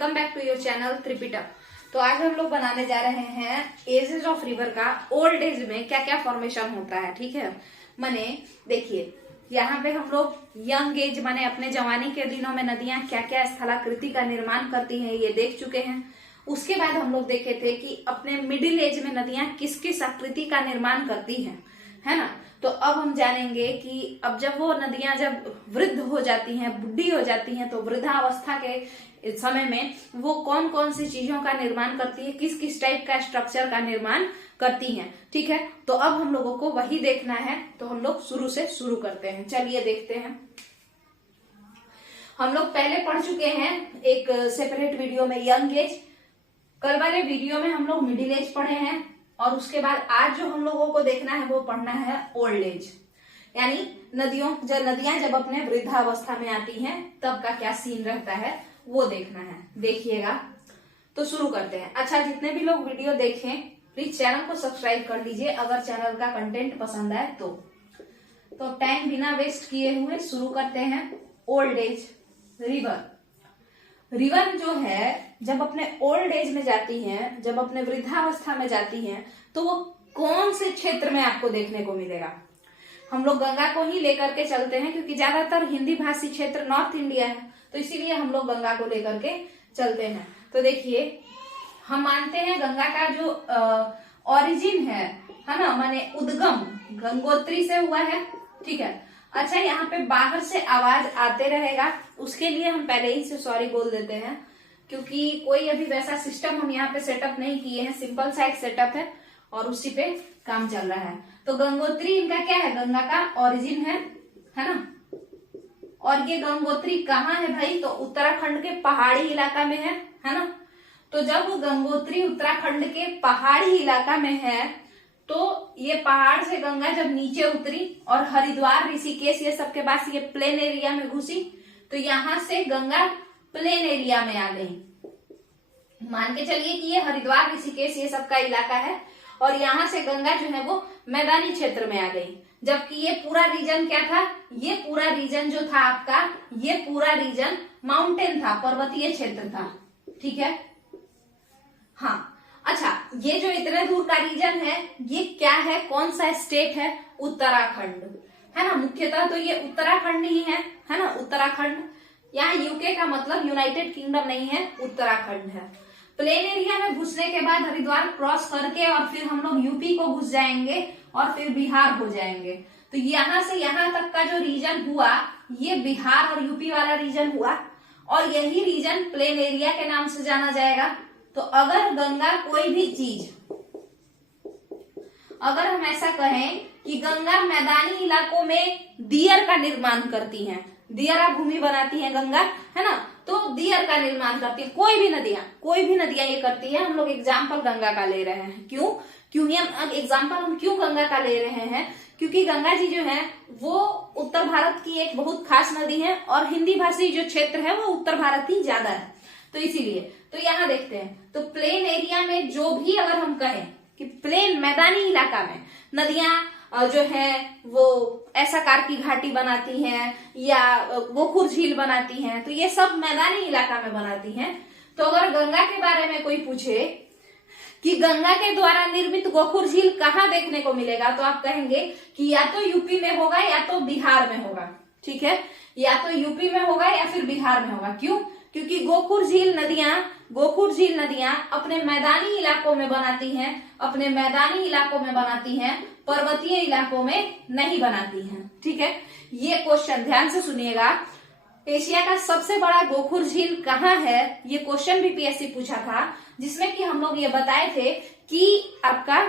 Welcome back to your channel Tripitak. तो आज हम लोग बनाने जा रहे हैं एजेस ऑफ रिवर का ओल्ड एज में क्या क्या फॉर्मेशन होता है। ठीक है, माने देखिए यहाँ पे हम लोग यंग एज माने अपने जवानी के दिनों में नदियां क्या क्या स्थलाकृति का निर्माण करती हैं ये देख चुके हैं। उसके बाद हम लोग देखे थे कि अपने मिडिल एज में नदियां किस किस आकृति का निर्माण करती हैं, है ना। तो अब हम जानेंगे कि अब जब वो नदियां जब वृद्ध हो जाती हैं, बुढ़ी हो जाती हैं, तो वृद्धावस्था के समय में वो कौन कौन सी चीजों का निर्माण करती है, किस किस टाइप का स्ट्रक्चर का निर्माण करती हैं। ठीक है, तो अब हम लोगों को वही देखना है। तो हम लोग शुरू से शुरू करते हैं, चलिए देखते हैं। हम लोग पहले पढ़ चुके हैं एक सेपरेट वीडियो में यंग एज, कल वाले वीडियो में हम लोग मिडिल एज पढ़े हैं, और उसके बाद आज जो हम लोगों को देखना है वो पढ़ना है ओल्ड एज, यानी नदियां जब अपने वृद्धावस्था में आती हैं तब का क्या सीन रहता है वो देखना है। देखिएगा, तो शुरू करते हैं। अच्छा, जितने भी लोग वीडियो देखें प्लीज चैनल को सब्सक्राइब कर लीजिए अगर चैनल का कंटेंट पसंद आए तो टाइम बिना वेस्ट किए हुए शुरू करते हैं। ओल्ड एज रिवर जो है जब अपने ओल्ड एज में जाती हैं, जब अपने वृद्धावस्था में जाती हैं, तो वो कौन से क्षेत्र में आपको देखने को मिलेगा। हम लोग गंगा को ही लेकर के चलते हैं क्योंकि ज्यादातर हिंदी भाषी क्षेत्र नॉर्थ इंडिया है, तो इसीलिए हम लोग गंगा को लेकर के चलते हैं। तो देखिए, हम मानते हैं गंगा का जो ओरिजिन है ना, माने उद्गम गंगोत्री से हुआ है। ठीक है, अच्छा यहाँ पे बाहर से आवाज आते रहेगा, उसके लिए हम पहले ही से सॉरी बोल देते हैं क्योंकि कोई अभी वैसा सिस्टम हम यहाँ पे सेटअप नहीं किए हैं, सिंपल सा एक सेटअप है और उसी पे काम चल रहा है। तो गंगोत्री इनका क्या है, गंगा का ओरिजिन है ना। और ये गंगोत्री कहाँ है भाई, तो उत्तराखंड के पहाड़ी इलाका में है ना। तो जब गंगोत्री उत्तराखंड के पहाड़ी इलाका में है तो ये पहाड़ से गंगा जब नीचे उतरी और हरिद्वार ऋषिकेश ये सबके पास ये प्लेन एरिया में घुसी, तो यहाँ से गंगा प्लेन एरिया में आ गई। मान के चलिए कि ये हरिद्वार ऋषिकेश ये सब का इलाका है और यहाँ से गंगा जो है वो मैदानी क्षेत्र में आ गई। जबकि ये पूरा रीजन क्या था, ये पूरा रीजन जो था आपका, ये पूरा रीजन माउंटेन था, पर्वतीय क्षेत्र था। ठीक है, हाँ। अच्छा, ये जो इतने दूर का रीजन है ये क्या है, कौन सा स्टेट है, उत्तराखंड है ना। मुख्यतः तो ये उत्तराखंड ही है ना, उत्तराखंड। यहाँ यूके का मतलब यूनाइटेड किंगडम नहीं है, उत्तराखंड है। प्लेन एरिया में घुसने के बाद हरिद्वार क्रॉस करके और फिर हम लोग यूपी को घुस जाएंगे और फिर बिहार हो जाएंगे। तो यहाँ से यहाँ तक का जो रीजन हुआ ये बिहार और यूपी वाला रीजन हुआ और यही रीजन प्लेन एरिया के नाम से जाना जाएगा। तो अगर गंगा कोई भी चीज, अगर हम ऐसा कहें कि गंगा मैदानी इलाकों में दियर का निर्माण करती है, दियरा भूमि बनाती है गंगा, है ना, तो दियर का निर्माण करती है। कोई भी नदियां ये करती है। हम लोग एग्जाम्पल गंगा का ले रहे हैं, क्यों एग्जाम्पल हम क्यों गंगा का ले रहे हैं, क्योंकि गंगा जी जो है वो उत्तर भारत की एक बहुत खास नदी है और हिंदी भाषी जो क्षेत्र है वो उत्तर भारत ही ज्यादा है, तो इसीलिए। तो यहाँ देखते हैं, तो प्लेन एरिया में जो भी अगर हम कहें कि प्लेन मैदानी इलाका में नदियां जो है वो ऐसा कार की घाटी बनाती हैं या गोखुर झील बनाती हैं, तो ये सब मैदानी इलाका में बनाती हैं। तो अगर गंगा के बारे में कोई पूछे कि गंगा के द्वारा निर्मित गोखुर झील कहाँ देखने को मिलेगा, तो आप कहेंगे कि या तो यूपी में होगा या तो बिहार में होगा। ठीक है, या तो यूपी में होगा या फिर बिहार में होगा। क्यों, क्योंकि गोखुर झील नदियां अपने मैदानी इलाकों में बनाती हैं, अपने मैदानी इलाकों में बनाती हैं, पर्वतीय इलाकों में नहीं बनाती हैं। ठीक है, ये क्वेश्चन ध्यान से सुनिएगा। एशिया का सबसे बड़ा गोखुर झील कहाँ है, ये क्वेश्चन भी पीएससी पूछा था, जिसमें कि हम लोग ये बताए थे कि आपका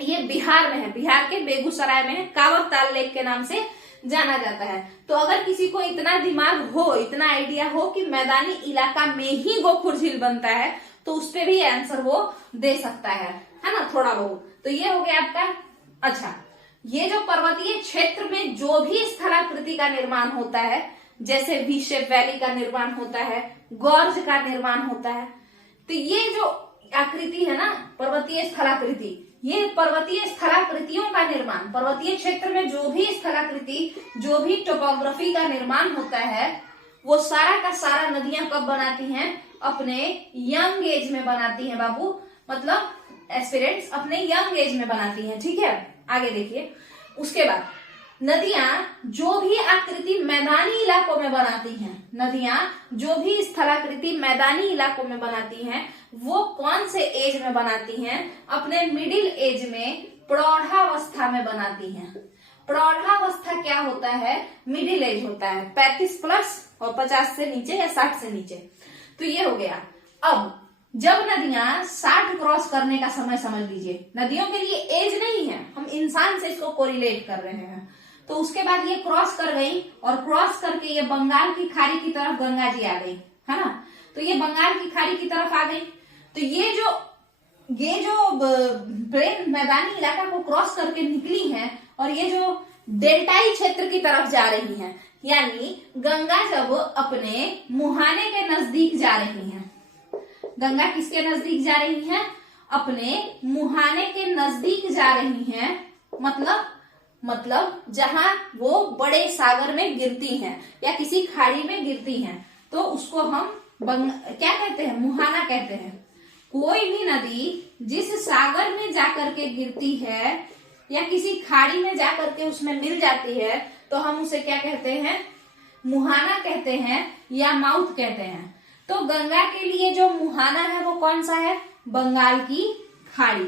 ये बिहार में है, बिहार के बेगूसराय में है, कांवर ताल लेक के नाम से जाना जाता है। तो अगर किसी को इतना दिमाग हो, इतना आइडिया हो कि मैदानी इलाका में ही गोखुर झील बनता है, तो उस पे भी आंसर वो दे सकता है ना, थोड़ा बहुत। तो ये हो गया आपका। अच्छा, ये जो पर्वतीय क्षेत्र में जो भी स्थलाकृति का निर्माण होता है, जैसे वी शेप वैली का निर्माण होता है, गॉर्ज का निर्माण होता है, तो ये जो आकृति है ना पर्वतीय स्थलाकृति, ये पर्वतीय स्थलाकृतियों का निर्माण, पर्वतीय क्षेत्र में जो भी स्थलाकृति, जो भी टोपोग्राफी का निर्माण होता है वो सारा का सारा नदियां कब बनाती हैं? अपने यंग एज में बनाती हैं बाबू, मतलब एस्पिरेंट्स अपने यंग एज में बनाती हैं। ठीक है, आगे देखिए। उसके बाद नदियां जो भी आकृति मैदानी इलाकों में बनाती हैं, नदियां जो भी स्थलाकृति मैदानी इलाकों में बनाती हैं, वो कौन से एज में बनाती हैं? अपने मिडिल एज में, प्रौढ़ावस्था में बनाती हैं। प्रौढ़ावस्था क्या होता है? मिडिल एज होता है, 35 प्लस और 50 से नीचे या 60 से नीचे। तो ये हो गया। अब जब नदियां 60 क्रॉस करने का समय समझ लीजिए, नदियों के लिए एज नहीं है, हम इंसान से इसको कोरिलेट कर रहे हैं। तो उसके बाद ये क्रॉस कर गई और क्रॉस करके ये बंगाल की खाड़ी की तरफ गंगा जी आ गई, है ना। तो ये बंगाल की खाड़ी की तरफ आ गई। तो ये जो प्लेन मैदानी इलाका को क्रॉस करके निकली हैं और ये जो डेल्टाई क्षेत्र की तरफ जा रही हैं, यानी गंगा जब अपने मुहाने के नजदीक जा रही हैं, गंगा किसके नजदीक जा रही हैं? अपने मुहाने के नजदीक जा रही हैं, मतलब जहां वो बड़े सागर में गिरती हैं या किसी खाड़ी में गिरती हैं, तो उसको हम क्या कहते हैं? मुहाना कहते हैं। कोई भी नदी जिस सागर में जाकर के गिरती है या किसी खाड़ी में जाकर के उसमें मिल जाती है, तो हम उसे क्या कहते हैं? मुहाना कहते हैं या माउथ कहते हैं। तो गंगा के लिए जो मुहाना है वो कौन सा है? बंगाल की खाड़ी।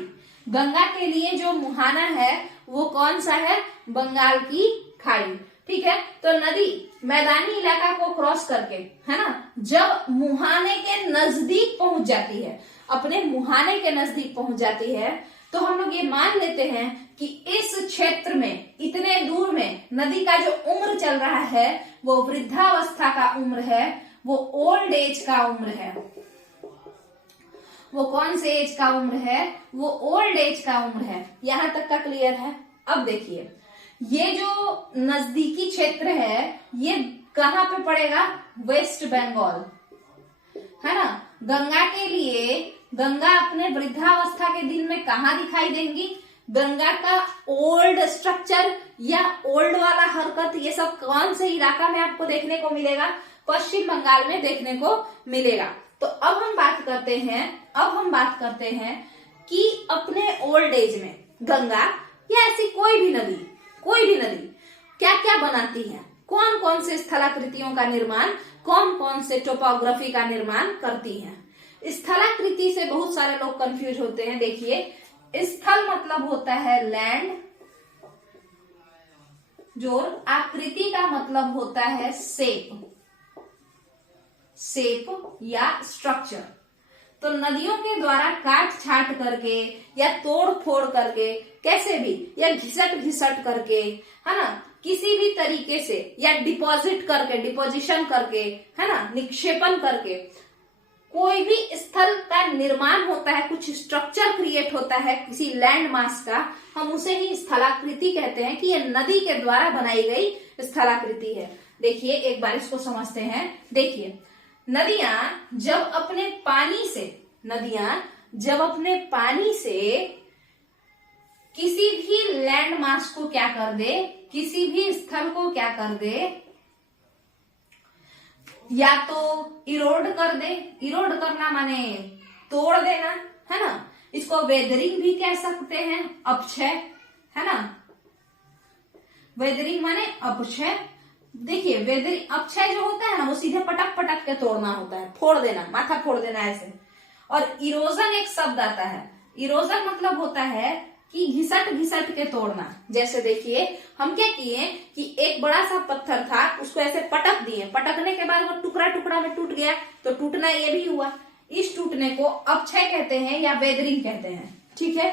गंगा के लिए जो मुहाना है वो कौन सा है? बंगाल की खाड़ी। ठीक है, तो नदी मैदानी इलाका को क्रॉस करके, है ना, जब मुहाने के नजदीक पहुंच जाती है, अपने मुहाने के नजदीक पहुंच जाती है, तो हम लोग ये मान लेते हैं कि इस क्षेत्र में, इतने दूर में नदी का जो उम्र चल रहा है वो वृद्धावस्था का उम्र है, वो ओल्ड एज का उम्र है। वो कौन से एज का उम्र है? वो ओल्ड एज का उम्र है। यहां तक का क्लियर है? अब देखिए, ये जो नजदीकी क्षेत्र है ये कहाँ पे पड़ेगा? वेस्ट बंगाल, है ना। गंगा के लिए, गंगा अपने वृद्धावस्था के दिन में कहाँ दिखाई देंगी? गंगा का ओल्ड स्ट्रक्चर या ओल्ड वाला हरकत, ये सब कौन से इलाका में आपको देखने को मिलेगा? पश्चिम बंगाल में देखने को मिलेगा। तो अब हम बात करते हैं कि अपने ओल्ड एज में गंगा या ऐसी कोई भी नदी क्या क्या बनाती है, कौन कौन से स्थलाकृतियों का निर्माण, कौन कौन से टोपोग्राफी का निर्माण करती हैं। स्थलाकृति से बहुत सारे लोग कंफ्यूज होते हैं। देखिए, स्थल मतलब होता है लैंड, जो आकृति का मतलब होता है शेप या स्ट्रक्चर। तो नदियों के द्वारा काट छाट करके या तोड़ फोड़ करके, कैसे भी, या घिसट करके, है ना, किसी भी तरीके से, या डिपोजिशन करके, है ना, निक्षेपण करके कोई भी स्थल का निर्माण होता है, कुछ स्ट्रक्चर क्रिएट होता है किसी लैंड मास का, हम उसे ही स्थलाकृति कहते हैं कि ये नदी के द्वारा बनाई गई स्थलाकृति है। देखिए, एक बार इसको समझते हैं। देखिए, नदियां जब अपने पानी से किसी भी लैंड मास को क्या कर दे, किसी भी स्थल को क्या कर दे, या तो इरोड कर दे, इरोड करना माने तोड़ देना, है ना। इसको वेदरिंग भी कह सकते हैं, अपक्षय, है ना। वेदरिंग माने अपक्षय। देखिए, वेदरिंग, अपक्षय जो होता है ना, वो सीधे पटक पटक के तोड़ना होता है, फोड़ देना, माथा फोड़ देना ऐसे। और इरोजन एक शब्द आता है। इरोजन मतलब होता है कि घिसट के तोड़ना। जैसे देखिए, हम क्या किए कि एक बड़ा सा पत्थर था, उसको ऐसे पटक दिए, पटकने के बाद वो टुकड़ा में टूट गया, तो टूटना ये भी हुआ। इस टूटने को अपक्षय कहते हैं या वेदरिंग कहते हैं। ठीक है,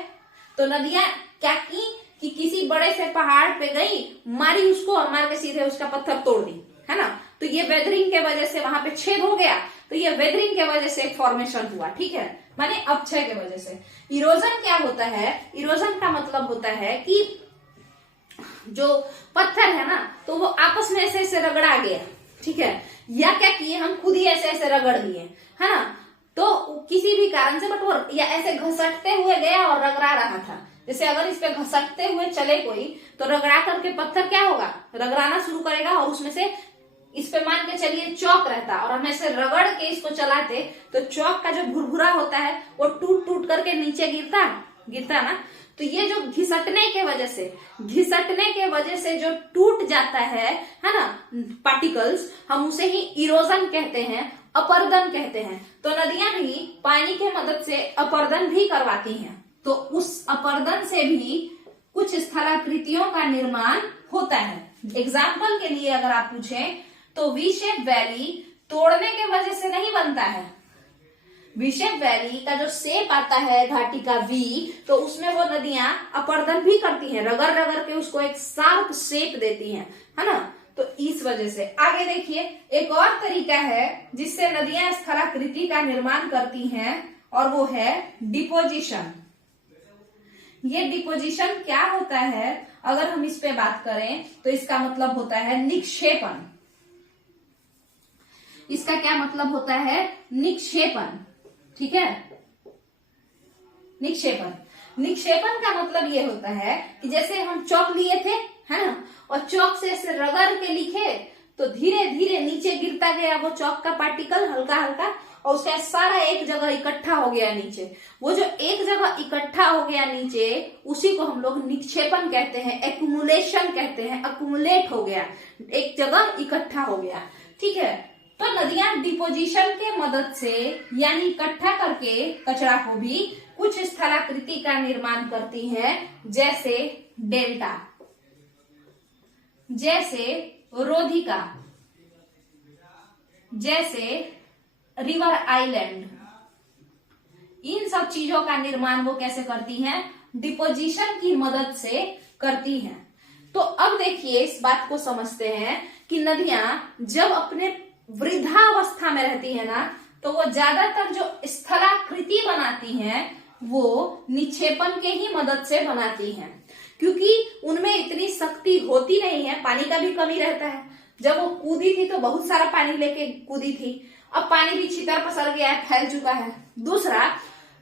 तो नदियां क्या की कि किसी बड़े से पहाड़ पे गई, मारी उसको, मार के सीधे उसका पत्थर तोड़ दी, है ना। तो ये वेदरिंग के वजह से वहां पे छेद हो गया, तो ये वेदरिंग के वजह से फॉर्मेशन हुआ। ठीक है, माने अपक्षय के वजह से। इरोजन क्या होता है? इरोजन का मतलब होता है कि जो पत्थर है ना, तो वो आपस में ऐसे ऐसे रगड़ा गया। ठीक है, या क्या किए, हम खुद ही ऐसे ऐसे रगड़ दिए, है ना। तो किसी भी कारण से, बट वो या ऐसे घसटते हुए गया और रगड़ा रहा था। जैसे अगर इस पे घसटते हुए चले कोई, तो रगड़ा करके पत्थर क्या होगा? रगड़ाना शुरू करेगा और उसमें से इस पे मान के चलिए चौक रहता और हम ऐसे रगड़ के इसको चलाते तो चौक का जो भुरभुरा होता है वो टूट टूट करके नीचे गिरता ना। तो ये जो घिसटने के वजह से जो टूट जाता है ना पार्टिकल्स, हम उसे ही इरोजन कहते हैं, अपरदन कहते हैं। तो नदियां भी पानी के मदद से अपरदन भी करवाती हैं। तो उस अपरदन से भी कुछ स्थलाकृतियों का निर्माण होता है। एग्जाम्पल के लिए अगर आप पूछें तो वी शेप वैली तोड़ने के वजह से नहीं बनता है। वी शेप वैली का जो शेप आता है घाटी का वी, तो उसमें वो नदियां अपरदन भी करती हैं, रगड़ रगड़ के उसको एक शार्प शेप देती हैं, है ना। तो इस वजह से आगे देखिए, एक और तरीका है जिससे नदियां स्थलाकृति का निर्माण करती हैं और वो है डिपोजिशन। ये डिपोजिशन क्या होता है, अगर हम इस पे बात करें तो इसका मतलब होता है निक्षेपण। इसका क्या मतलब होता है, निक्षेपण। ठीक है, निक्षेपण का मतलब ये होता है कि जैसे हम चौक लिए थे, है ना, और चौक से ऐसे रगड़ के लिखे तो धीरे धीरे नीचे गिरता गया वो चौक का पार्टिकल हल्का हल्का, और उसका सारा एक जगह इकट्ठा हो गया नीचे। वो जो एक जगह इकट्ठा हो गया नीचे, उसी को हम लोग निक्षेपण कहते हैं, एक्यूमुलेशन कहते हैं। एक्यूमुलेट हो गया, एक जगह इकट्ठा हो गया। ठीक है, तो नदियां डिपोजिशन के मदद से यानी इकट्ठा करके कचरा को भी कुछ स्थलाकृति का निर्माण करती हैं, जैसे डेल्टा, जैसे रोधिका, जैसे रिवर आइलैंड। इन सब चीजों का निर्माण वो कैसे करती हैं, डिपोजिशन की मदद से करती हैं। तो अब देखिए इस बात को समझते हैं कि नदियां जब अपने वृद्धावस्था में रहती है ना, तो वो ज्यादातर जो स्थलाकृति बनाती हैं वो निक्षेपण के ही मदद से बनाती हैं, क्योंकि उनमें इतनी शक्ति होती नहीं है, पानी का भी कमी रहता है। जब वो कूदी थी तो बहुत सारा पानी लेके कूदी थी, अब पानी भी छितर पसर गया है, फैल चुका है। दूसरा,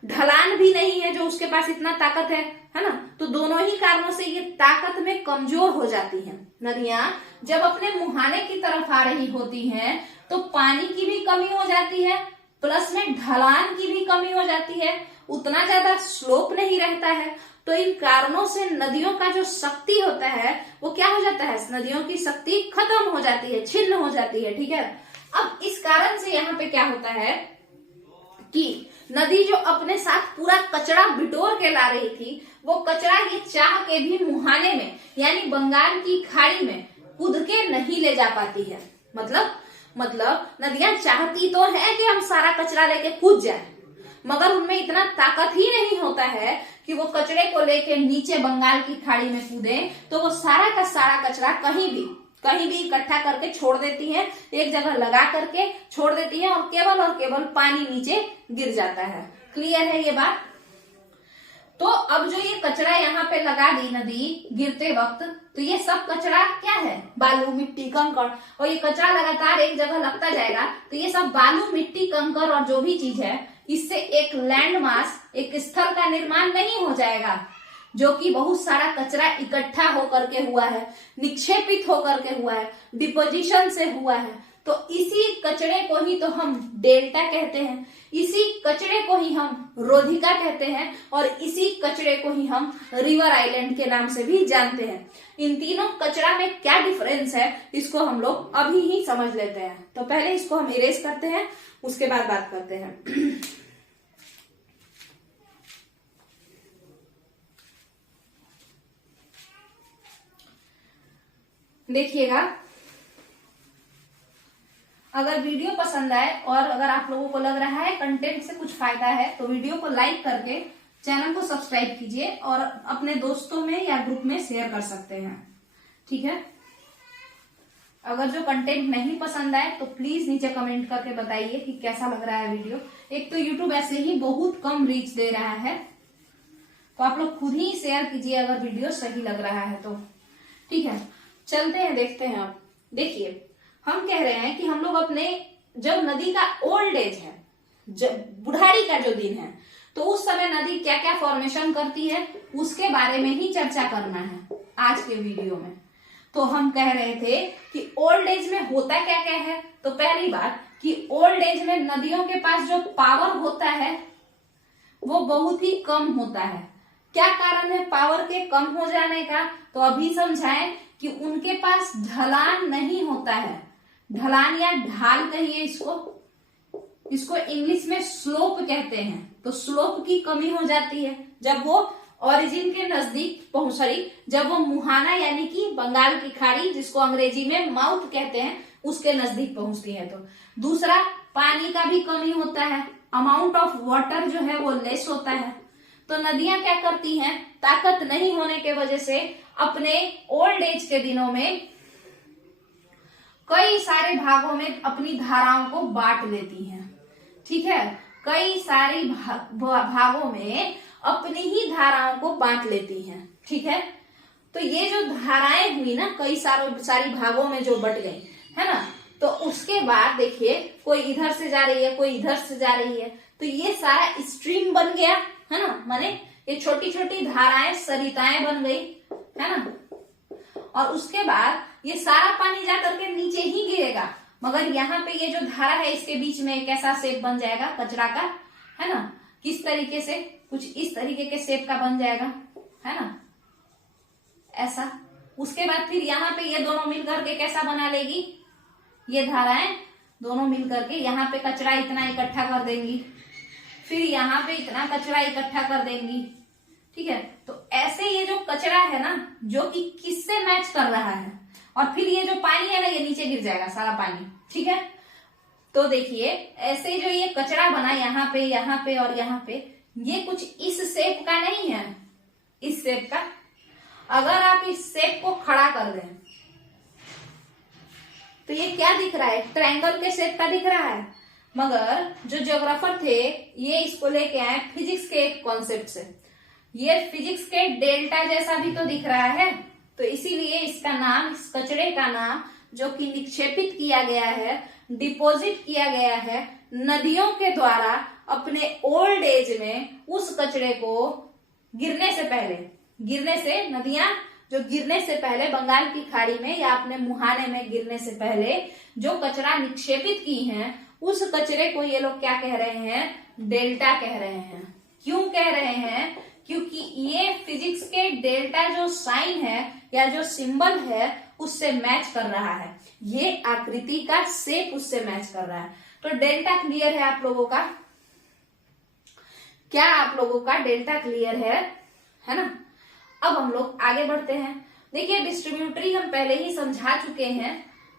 ढलान भी नहीं है जो उसके पास इतना ताकत है ना। तो दोनों ही कारणों से ये ताकत में कमजोर हो जाती हैं। नदियां जब अपने मुहाने की तरफ आ रही होती हैं तो पानी की भी कमी हो जाती है, प्लस में ढलान की भी कमी हो जाती है, उतना ज्यादा स्लोप नहीं रहता है। तो इन कारणों से नदियों का जो शक्ति होता है वो क्या हो जाता है, नदियों की शक्ति खत्म हो जाती है, छिन्न हो जाती है। ठीक है, अब इस कारण से यहाँ पे क्या होता है कि नदी जो अपने साथ पूरा कचरा बिटोर के ला रही थी, वो कचरा ये चाह के भी मुहाने में यानी बंगाल की खाड़ी में कूद के नहीं ले जा पाती है। मतलब नदियां चाहती तो है कि हम सारा कचरा लेके कूद जाए, मगर उनमें इतना ताकत ही नहीं होता है कि वो कचरे को लेके नीचे बंगाल की खाड़ी में कूदे। तो वो सारा का सारा कचरा कहीं भी इकट्ठा करके छोड़ देती है, एक जगह लगा करके छोड़ देती है, और केवल पानी नीचे गिर जाता है। क्लियर है ये बात। तो अब जो ये कचरा यहाँ पे लगा दी नदी गिरते वक्त, तो ये सब कचरा क्या है, बालू मिट्टी कंकड़, और ये कचरा लगातार एक जगह लगता जाएगा तो ये सब बालू मिट्टी कंकड़ और जो भी चीज है, इससे एक लैंड मास, एक स्थल का निर्माण नहीं हो जाएगा, जो कि बहुत सारा कचरा इकट्ठा होकर के हुआ है, निक्षेपित होकर के हुआ है, डिपोजिशन से हुआ है। तो इसी कचरे को ही तो हम डेल्टा कहते हैं, इसी कचरे को ही हम रोधिका कहते हैं, और इसी कचरे को ही हम रिवर आइलैंड के नाम से भी जानते हैं। इन तीनों कचरा में क्या डिफरेंस है, इसको हम लोग अभी ही समझ लेते हैं। तो पहले इसको हम इरेज करते हैं, उसके बाद बात करते हैं। देखिएगा, अगर वीडियो पसंद आए और अगर आप लोगों को लग रहा है कंटेंट से कुछ फायदा है, तो वीडियो को लाइक करके चैनल को सब्सक्राइब कीजिए और अपने दोस्तों में या ग्रुप में शेयर कर सकते हैं। ठीक है, अगर जो कंटेंट नहीं पसंद आए तो प्लीज नीचे कमेंट करके बताइए कि कैसा लग रहा है वीडियो। एक तो यूट्यूब ऐसे ही बहुत कम रीच दे रहा है, तो आप लोग खुद ही शेयर कीजिए अगर वीडियो सही लग रहा है तो। ठीक है, चलते हैं, देखते हैं। अब देखिए, हम कह रहे हैं कि हम लोग अपने, जब नदी का ओल्ड एज है, जब बुढ़ारी का जो दिन है, तो उस समय नदी क्या क्या फॉर्मेशन करती है उसके बारे में ही चर्चा करना है आज के वीडियो में। तो हम कह रहे थे कि ओल्ड एज में होता क्या क्या है। तो पहली बात कि ओल्ड एज में नदियों के पास जो पावर होता है वो बहुत ही कम होता है। क्या कारण है पावर के कम हो जाने का? तो अभी समझाएं कि उनके पास ढलान नहीं होता है। ढलान या ढाल कहिए इसको इंग्लिश में स्लोप कहते हैं। तो स्लोप की कमी हो जाती है जब वो ओरिजिन के नजदीक जब वो मुहाना यानी कि बंगाल की खाड़ी, जिसको अंग्रेजी में माउथ कहते हैं, उसके नजदीक पहुंचती है। तो दूसरा, पानी का भी कमी होता है, अमाउंट ऑफ वाटर जो है वो लेस होता है। तो नदियां क्या करती हैं, ताकत नहीं होने के वजह से अपने ओल्ड एज के दिनों में कई सारे भागों में अपनी धाराओं को बांट लेती हैं। ठीक है, कई सारे भागों में अपनी ही धाराओं को बांट लेती हैं। ठीक है, तो ये जो धाराएं हुई ना, कई सारी भागों में जो बट गई है ना, तो उसके बाद देखिए कोई इधर से जा रही है, कोई इधर से जा रही है, तो ये सारा स्ट्रीम बन गया है ना, माने ये छोटी छोटी धाराएं सरिताएं बन गई है ना। और उसके बाद ये सारा पानी जा करके नीचे ही गिरेगा, मगर यहाँ पे ये जो धारा है इसके बीच में एक ऐसा शेप बन जाएगा कचरा का, है ना। किस तरीके से, कुछ इस तरीके के शेप का बन जाएगा, है ना, ऐसा। उसके बाद फिर यहाँ पे ये दोनों मिल करके कैसा बना लेगी, ये धाराएं दोनों मिल करके यहाँ पे कचरा इतना इकट्ठा कर देंगी, फिर यहाँ पे इतना कचरा इकट्ठा कर देंगी। ठीक है, तो ऐसे ये जो कचरा है ना, जो कि किससे मैच कर रहा है, और फिर ये जो पानी है ना, ये नीचे गिर जाएगा सारा पानी। ठीक है, तो देखिए ऐसे जो ये कचरा बना यहाँ पे और यहाँ पे, ये कुछ इस शेप का नहीं है, इस शेप का। अगर आप इस शेप को खड़ा कर दें तो ये क्या दिख रहा है, ट्रायंगल के शेप का दिख रहा है। मगर जो ज्योग्राफर थे ये इसको लेके आए फिजिक्स के एक कॉन्सेप्ट से, ये फिजिक्स के डेल्टा जैसा भी तो दिख रहा है, तो इसीलिए इसका नाम, इस कचरे का नाम जो कि निक्षेपित किया गया है, डिपॉजिट किया गया है नदियों के द्वारा अपने ओल्ड एज में, उस कचरे को गिरने से नदियां जो गिरने से पहले बंगाल की खाड़ी में या अपने मुहाने में गिरने से पहले जो कचरा निक्षेपित की हैं, उस कचरे को ये लोग क्या कह रहे हैं, डेल्टा कह रहे हैं। क्यों कह रहे हैं, क्योंकि ये फिजिक्स के डेल्टा जो साइन है या जो सिंबल है उससे मैच कर रहा है, ये आकृति का शेप उससे मैच कर रहा है। तो डेल्टा क्लियर है आप लोगों का? क्या आप लोगों का डेल्टा क्लियर है ना। अब हम लोग आगे बढ़ते हैं। देखिए डिस्ट्रीब्यूटरी हम पहले ही समझा चुके हैं।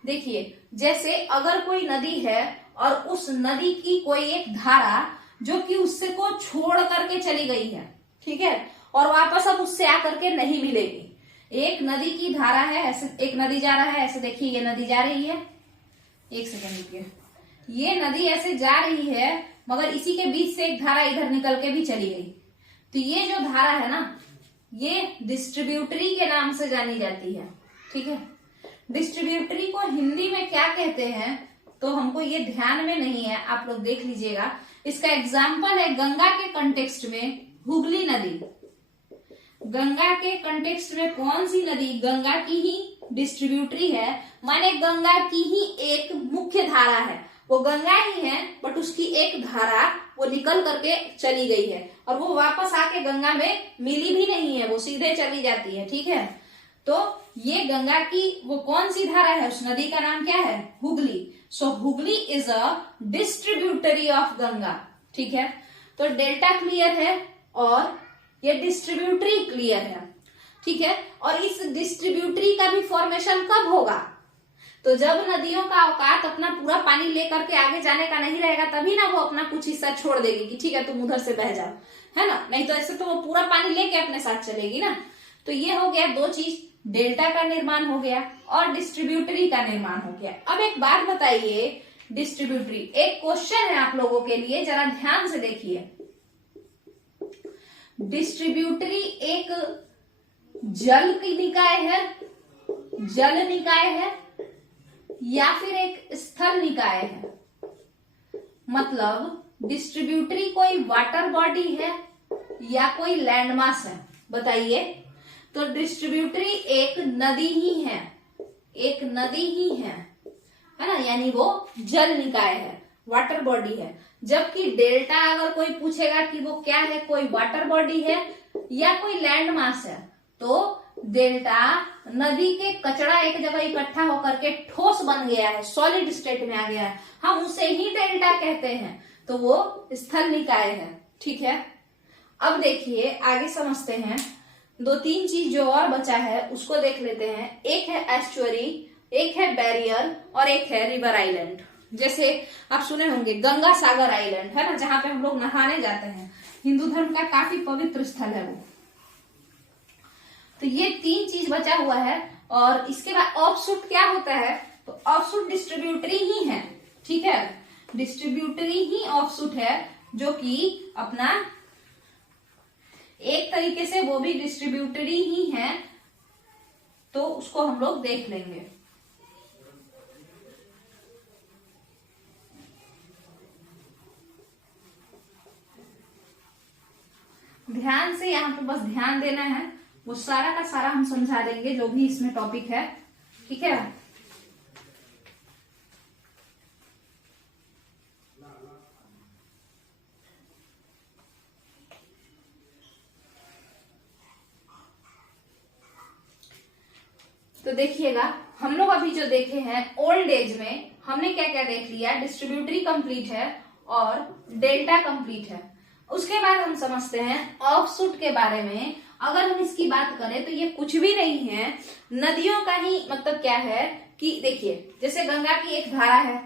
देखिए जैसे अगर कोई नदी है और उस नदी की कोई एक धारा जो कि उससे को छोड़ करके चली गई है, ठीक है, और वापस अब उससे आकर के नहीं मिलेगी। एक नदी की धारा है, ऐसे एक नदी जा रहा है, ऐसे देखिए ये नदी जा रही है, एक सेकेंड रुकिए, ये नदी ऐसे जा रही है मगर इसी के बीच से एक धारा इधर निकल के भी चली गई। तो ये जो धारा है ना, ये डिस्ट्रीब्यूटरी के नाम से जानी जाती है। ठीक है, डिस्ट्रीब्यूटरी को हिंदी में क्या कहते हैं तो हमको ये ध्यान में नहीं है, आप लोग देख लीजिएगा। इसका एग्जाम्पल है गंगा के कंटेक्स्ट में हुगली नदी। गंगा के कंटेक्स्ट में कौन सी नदी, गंगा की ही डिस्ट्रीब्यूटरी है, माने गंगा की ही एक मुख्य धारा है, वो गंगा ही है बट उसकी एक धारा वो निकल करके चली गई है और वो वापस आके गंगा में मिली भी नहीं है, वो सीधे चली जाती है। ठीक है, तो ये गंगा की वो कौन सी धारा है, उस नदी का नाम क्या है, Hooghly. So Hooghly is a distributary of Ganga. ठीक है, तो डेल्टा क्लियर है और ये डिस्ट्रीब्यूटरी क्लियर है। ठीक है, और इस डिस्ट्रीब्यूटरी का भी फॉर्मेशन कब होगा, तो जब नदियों का औकात अपना पूरा पानी लेकर के आगे जाने का नहीं रहेगा, तभी ना वो अपना कुछ हिस्सा छोड़ देगी कि ठीक है तुम उधर से बह जाओ, है ना, नहीं तो ऐसे तो वो पूरा पानी लेके अपने साथ चलेगी ना। तो ये हो गया दो चीज, डेल्टा का निर्माण हो गया और डिस्ट्रीब्यूटरी का निर्माण हो गया। अब एक बात बताइए, डिस्ट्रीब्यूटरी, एक क्वेश्चन है आप लोगों के लिए, जरा ध्यान से देखिए। डिस्ट्रीब्यूटरी एक जल की निकाय है, जल निकाय है या फिर एक स्थल निकाय है? मतलब डिस्ट्रीब्यूटरी कोई वाटर बॉडी है या कोई लैंडमास है, बताइए। तो डिस्ट्रीब्यूटरी एक नदी ही है, एक नदी ही है ना, यानी वो जल निकाय है, वाटर बॉडी है। जबकि डेल्टा अगर कोई पूछेगा कि वो क्या है, कोई वाटर बॉडी है या कोई लैंड मास है, तो डेल्टा नदी के कचरा एक जगह इकट्ठा होकर के ठोस बन गया है, सॉलिड स्टेट में आ गया है, हम उसे ही डेल्टा कहते हैं, तो वो स्थल निकाय है। ठीक है, अब देखिए आगे समझते हैं। दो तीन चीज जो और बचा है उसको देख लेते हैं। एक है एस्चुअरी, एक है बैरियर और एक है रिवर आइलैंड। जैसे आप सुने होंगे गंगा सागर आइलैंड है ना, जहां पे हम लोग नहाने जाते हैं, हिंदू धर्म का काफी पवित्र स्थल है वो। तो ये तीन चीज बचा हुआ है। और इसके बाद ऑफशूट क्या होता है, तो ऑफशूट डिस्ट्रीब्यूटरी ही है। ठीक है, डिस्ट्रीब्यूटरी ही ऑफशूट है, जो कि अपना एक तरीके से वो भी डिस्ट्रीब्यूटरी ही है, तो उसको हम लोग देख लेंगे। ध्यान से यहाँ पे बस ध्यान देना है, वो सारा का सारा हम समझा देंगे जो भी इसमें टॉपिक है। ठीक है, तो देखिएगा हम लोग अभी जो देखे हैं ओल्ड एज में हमने क्या क्या देख लिया, डिस्ट्रीब्यूटरी कंप्लीट है और डेल्टा कंप्लीट है। उसके बाद हम समझते हैं ऑफशूट के बारे में। अगर हम इसकी बात करें तो ये कुछ भी नहीं है, नदियों का ही मतलब क्या है कि देखिए जैसे गंगा की एक धारा है,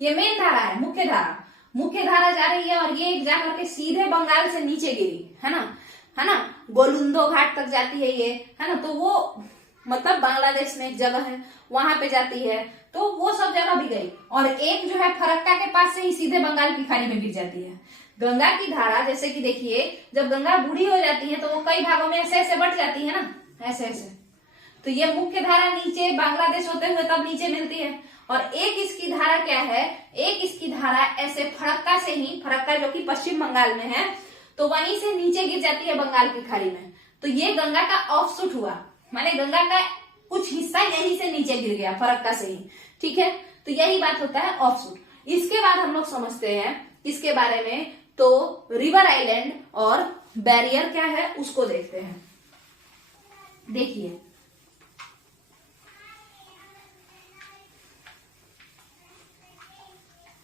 ये मेन धारा है, मुख्य धारा जा रही है और ये एक जाकर के सीधे बंगाल से नीचे गिरी है ना, गोलुंदो घाट तक जाती है ये, है ना। तो वो मतलब बांग्लादेश में एक जगह है वहां पे जाती है, तो वो सब जगह भी गई। और एक जो है फरक्का के पास से ही सीधे बंगाल की खाड़ी में गिर जाती है। गंगा की धारा जैसे कि देखिए जब गंगा बूढ़ी हो जाती है तो वो कई भागों में ऐसे ऐसे बढ़ जाती है ना, ऐसे ऐसे। तो ये मुख्य धारा नीचे बांग्लादेश होते हुए तब नीचे मिलती है। और एक इसकी धारा क्या है, एक इसकी धारा ऐसे फरक्का से ही, फरक्का जो कि पश्चिम बंगाल में है, तो वहीं से नीचे गिर जाती है बंगाल की खाड़ी में। तो ये गंगा का ऑफशूट हुआ, माने गंगा का कुछ हिस्सा यहीं से नीचे गिर गया फरक्का से ही। ठीक है, तो यही बात होता है ऑफशूट। इसके बाद हम लोग समझते हैं इसके बारे में, तो रिवर आइलैंड और बैरियर क्या है उसको देखते हैं। देखिए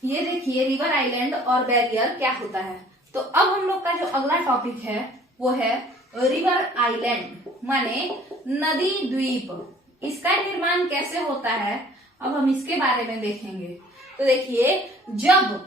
ये देखिए रिवर आइलैंड और बैरियर क्या होता है। तो अब हम लोग का जो अगला टॉपिक है वो है रिवर आइलैंड, माने नदी द्वीप। इसका निर्माण कैसे होता है अब हम इसके बारे में देखेंगे। तो देखिए जब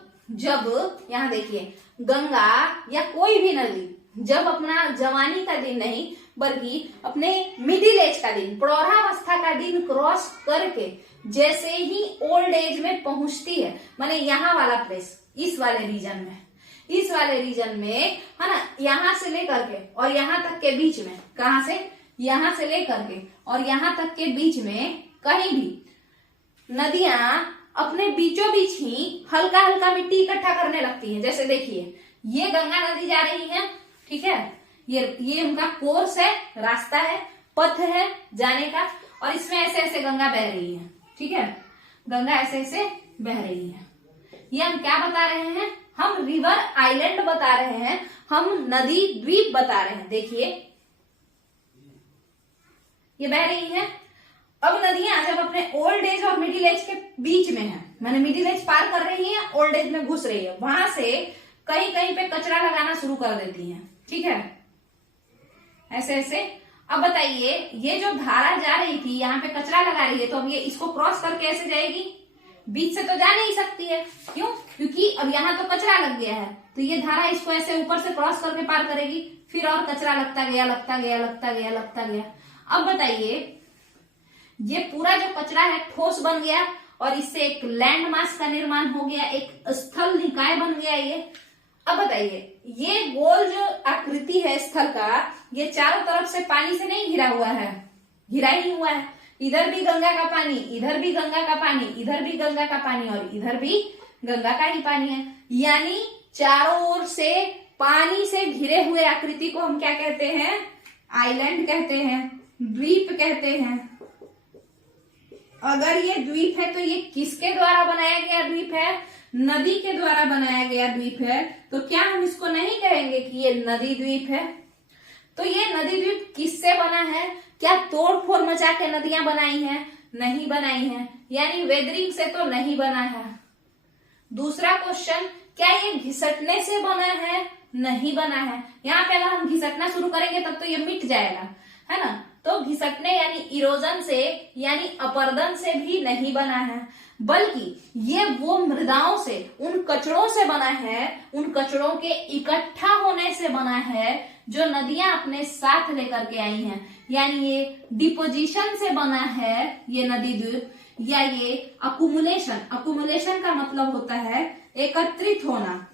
यहाँ देखिए गंगा या कोई भी नदी जब अपना जवानी का दिन नहीं बल्कि अपने मिडिल एज का दिन, प्रौढ़ावस्था का दिन क्रॉस करके जैसे ही ओल्ड एज में पहुंचती है, माने यहाँ वाला प्लेस, इस वाले रीजन में है ना, यहाँ से लेकर के और यहाँ तक के बीच में, कहां से, यहाँ से लेकर के और यहाँ तक के बीच में कहीं भी नदियां अपने बीचों बीच ही हल्का हल्का मिट्टी इकट्ठा करने लगती हैं। जैसे देखिए ये गंगा नदी जा रही है, ठीक है, ये उनका कोर्स है, रास्ता है, पथ है जाने का, और इसमें ऐसे ऐसे गंगा बह रही है। ठीक है, गंगा ऐसे ऐसे बह रही है। ये हम क्या बता रहे हैं, हम रिवर आइलैंड बता रहे हैं, हम नदी द्वीप बता रहे हैं। देखिए ये बह रही है। अब नदियां जब अपने ओल्ड एज और मिडिल एज के बीच में है, मैंने मिडिल एज पार कर रही है, ओल्ड एज में घुस रही है, वहां से कहीं कहीं पे कचरा लगाना शुरू कर देती है। ठीक है, ऐसे ऐसे। अब बताइए ये जो धारा जा रही थी यहाँ पे कचरा लगा रही है, तो अब ये इसको क्रॉस करके ऐसे जाएगी, बीच से तो जा नहीं सकती है। क्यों? क्योंकि अब यहाँ तो कचरा लग गया है, तो ये धारा इसको ऐसे ऊपर से क्रॉस करके पार करेगी, फिर और कचरा लगता गया लगता गया लगता गया लगता गया। अब बताइए ये पूरा जो कचरा है ठोस बन गया और इससे एक लैंड मास का निर्माण हो गया, एक स्थल निकाय बन गया ये। अब बताइए ये गोल जो आकृति है स्थल का, ये चारों तरफ से पानी से नहीं घिरा हुआ है, घिरा ही हुआ है। इधर भी गंगा का पानी, इधर भी गंगा का पानी, इधर भी गंगा का पानी और इधर भी गंगा का ही पानी है। यानी चारों ओर से पानी से घिरे हुए आकृति को हम क्या कहते हैं, आइलैंड कहते हैं, द्वीप कहते हैं। अगर ये द्वीप है तो ये किसके द्वारा बनाया गया द्वीप है? नदी के द्वारा बनाया गया द्वीप है। तो क्या हम इसको नहीं कहेंगे कि ये नदी द्वीप है? तो ये नदी द्वीप किससे बना है? क्या तोड़ फोड़ मचा के नदियां बनाई हैं? नहीं बनाई हैं, यानी वेदरिंग से तो नहीं बना है। दूसरा क्वेश्चन, क्या ये घिसटने से बना है? नहीं बना है। यहाँ पे अगर हम घिसटना शुरू करेंगे तब तो ये मिट जाएगा, है ना। तो घिसटने यानी इरोजन से यानी अपरदन से भी नहीं बना है, बल्कि ये वो मृदाओं से, उन कचड़ों से बना है, उन कचड़ों के इकट्ठा होने से बना है जो नदियां अपने साथ लेकर के आई हैं। यानी ये डिपोजिशन से बना है ये नदी द्वीप, या ये अकुमुलेशन का मतलब होता है एकत्रित होना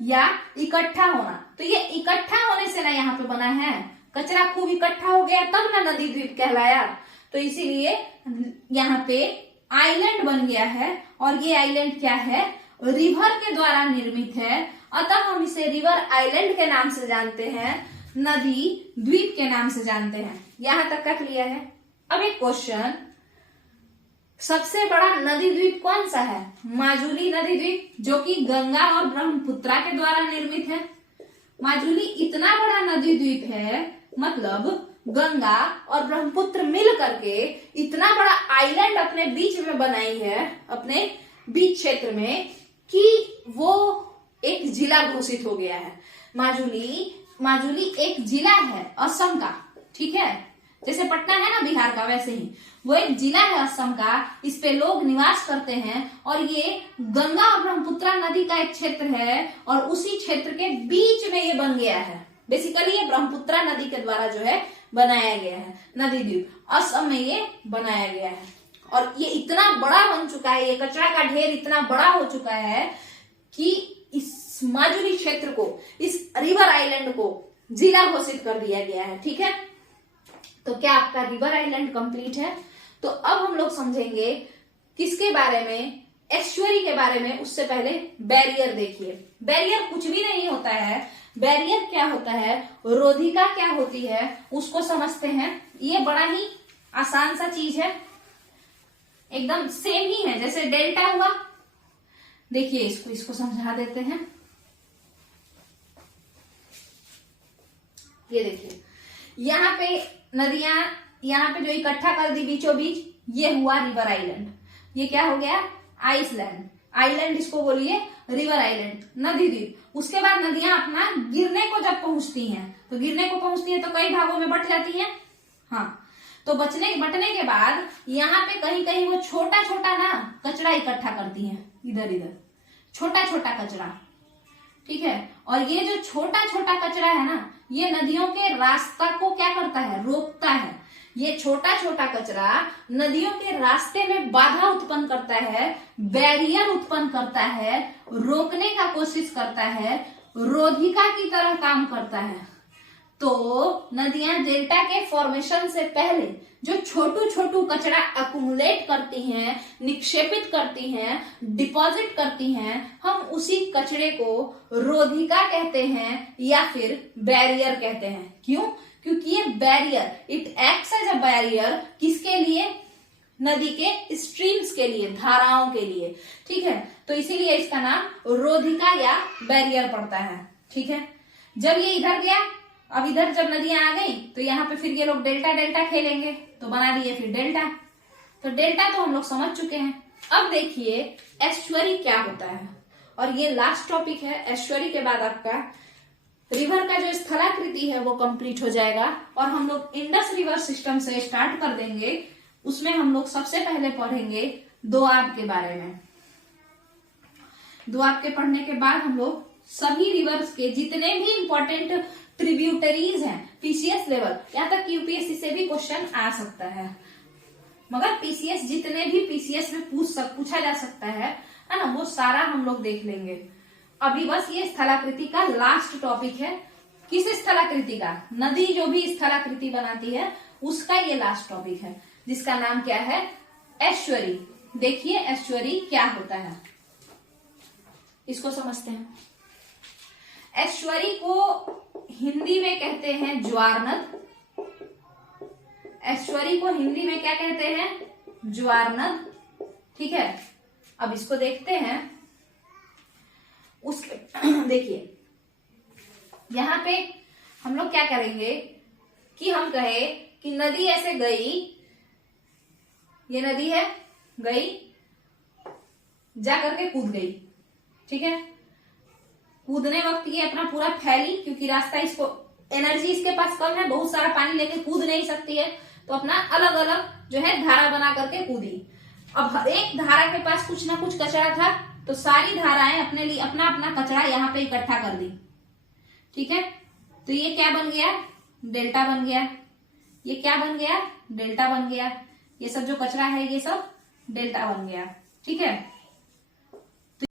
या इकट्ठा होना। तो ये इकट्ठा होने से ना यहाँ पे बना है, कचरा खूब इकट्ठा हो गया तब ना नदी द्वीप कहलाया। तो इसीलिए यहाँ पे आइलैंड बन गया है, और ये आइलैंड क्या है? रिवर के द्वारा निर्मित है, अतः हम इसे रिवर आइलैंड के नाम से जानते हैं, नदी द्वीप के नाम से जानते हैं। यहां तक का क्लियर है। अब एक क्वेश्चन, सबसे बड़ा नदी द्वीप कौन सा है? माजुली नदी द्वीप, जो कि गंगा और ब्रह्मपुत्रा के द्वारा निर्मित है। माजुली इतना बड़ा नदी द्वीप है, मतलब गंगा और ब्रह्मपुत्र मिल करके इतना बड़ा आइलैंड अपने बीच में बनाई है, अपने बीच क्षेत्र में, कि वो एक जिला घोषित हो गया है। माजुली एक जिला है असम का, ठीक है। जैसे पटना है ना बिहार का, वैसे ही वो एक जिला है असम का। इस पे लोग निवास करते हैं, और ये गंगा और ब्रह्मपुत्रा नदी का एक क्षेत्र है, और उसी क्षेत्र के बीच में ये बन गया है। बेसिकली ये ब्रह्मपुत्रा नदी के द्वारा जो है बनाया गया है नदी द्वीप, असम में ये बनाया गया है। और ये इतना बड़ा बन चुका है, ये कचरा का ढेर इतना बड़ा हो चुका है कि इस माजुली क्षेत्र को, इस रिवर आइलैंड को जिला घोषित कर दिया गया है, ठीक है। तो क्या आपका रिवर आइलैंड कंप्लीट है? तो अब हम लोग समझेंगे किसके बारे में? एस्चुअरी के बारे में। उससे पहले बैरियर देखिए। बैरियर कुछ भी नहीं होता है। बैरियर क्या होता है, रोधिका क्या होती है, उसको समझते हैं। ये बड़ा ही आसान सा चीज है, एकदम सेम ही है जैसे डेल्टा हुआ। देखिए इसको समझा देते हैं। ये देखिए, यहाँ पे नदियां, यहाँ पे जो इकट्ठा कर दी बीचों बीच, ये हुआ रिवर आइलैंड। ये क्या हो गया? आइसलैंड। आइलैंड इसको बोलिए रिवर आइलैंड, नदी द्वीप। उसके बाद नदियां अपना गिरने को जब पहुंचती हैं, तो गिरने को पहुंचती है तो कई भागों में बट जाती है। हाँ, तो बटने के बाद यहाँ पे कहीं कहीं वो छोटा छोटा ना कचरा इकट्ठा करती हैं, इधर इधर छोटा छोटा कचरा, ठीक है। और ये जो छोटा छोटा कचरा है ना, ये नदियों के रास्ता को क्या करता है? रोकता है। ये छोटा छोटा कचरा नदियों के रास्ते में बाधा उत्पन्न करता है, बैरियर उत्पन्न करता है, रोकने का कोशिश करता है, रोधिका की तरह काम करता है। तो नदियां डेल्टा के फॉर्मेशन से पहले जो छोटू छोटू कचरा अकुमुलेट करती हैं, निक्षेपित करती हैं, डिपॉजिट करती हैं, हम उसी कचरे को रोधिका कहते हैं या फिर बैरियर कहते हैं। क्यों? क्योंकि ये barrier, it acts as a barrier, किसके लिए? नदी के स्ट्रीम्स के लिए, धाराओं के लिए, ठीक है। तो इसीलिए इसका नाम रोधिका या बैरियर पड़ता है, ठीक है। जब ये इधर गया, अब इधर जब नदियां आ गई तो यहाँ पे फिर ये लोग डेल्टा डेल्टा खेलेंगे, तो बना दिए फिर डेल्टा। तो डेल्टा तो हम लोग समझ चुके हैं। अब देखिए एस्चुअरी क्या होता है, और ये लास्ट टॉपिक है। एस्चुअरी के बाद आपका रिवर का जो स्थलाकृति है वो कंप्लीट हो जाएगा, और हम लोग इंडस रिवर सिस्टम से स्टार्ट कर देंगे। उसमें हम लोग सबसे पहले पढ़ेंगे दोआब के बारे में। दोआब के पढ़ने के बाद हम लोग सभी रिवर्स के जितने भी इंपॉर्टेंट ट्रिब्यूटरीज हैं, पीसीएस लेवल, यहाँ तक कि यूपीएससी से भी क्वेश्चन आ सकता है, मगर पीसीएस जितने भी पीसीएस में पूछा जा सकता है ना, वो सारा हम लोग देख लेंगे। अभी बस ये स्थलाकृति का लास्ट टॉपिक है। किस स्थलाकृति का? नदी जो भी स्थलाकृति बनाती है उसका ये लास्ट टॉपिक है, जिसका नाम क्या है? एस्चुअरी। देखिए एस्चुअरी क्या होता है, इसको समझते हैं। एस्चुअरी को हिंदी में कहते हैं ज्वार नद। एस्चुअरी को हिंदी में क्या कहते हैं? ज्वार नद, ठीक है। अब इसको देखते हैं। उसके देखिए यहां पे हम लोग क्या करेंगे कि हम कहे कि नदी ऐसे गई, ये नदी है, गई, जा करके कूद गई, ठीक है। कूदने वक्त ये अपना पूरा फैली, क्योंकि रास्ता इसको एनर्जी इसके पास कम है, बहुत सारा पानी लेके कूद नहीं सकती है, तो अपना अलग अलग जो है धारा बना करके कूदी। अब हर एक धारा के पास कुछ ना कुछ कचरा था, तो सारी धाराएं अपने लिए अपना अपना कचरा यहाँ पे इकट्ठा कर दी, ठीक है। तो ये क्या बन गया, डेल्टा बन गया। ये क्या बन गया, डेल्टा बन गया। ये सब जो कचरा है ये सब डेल्टा बन गया, ठीक है।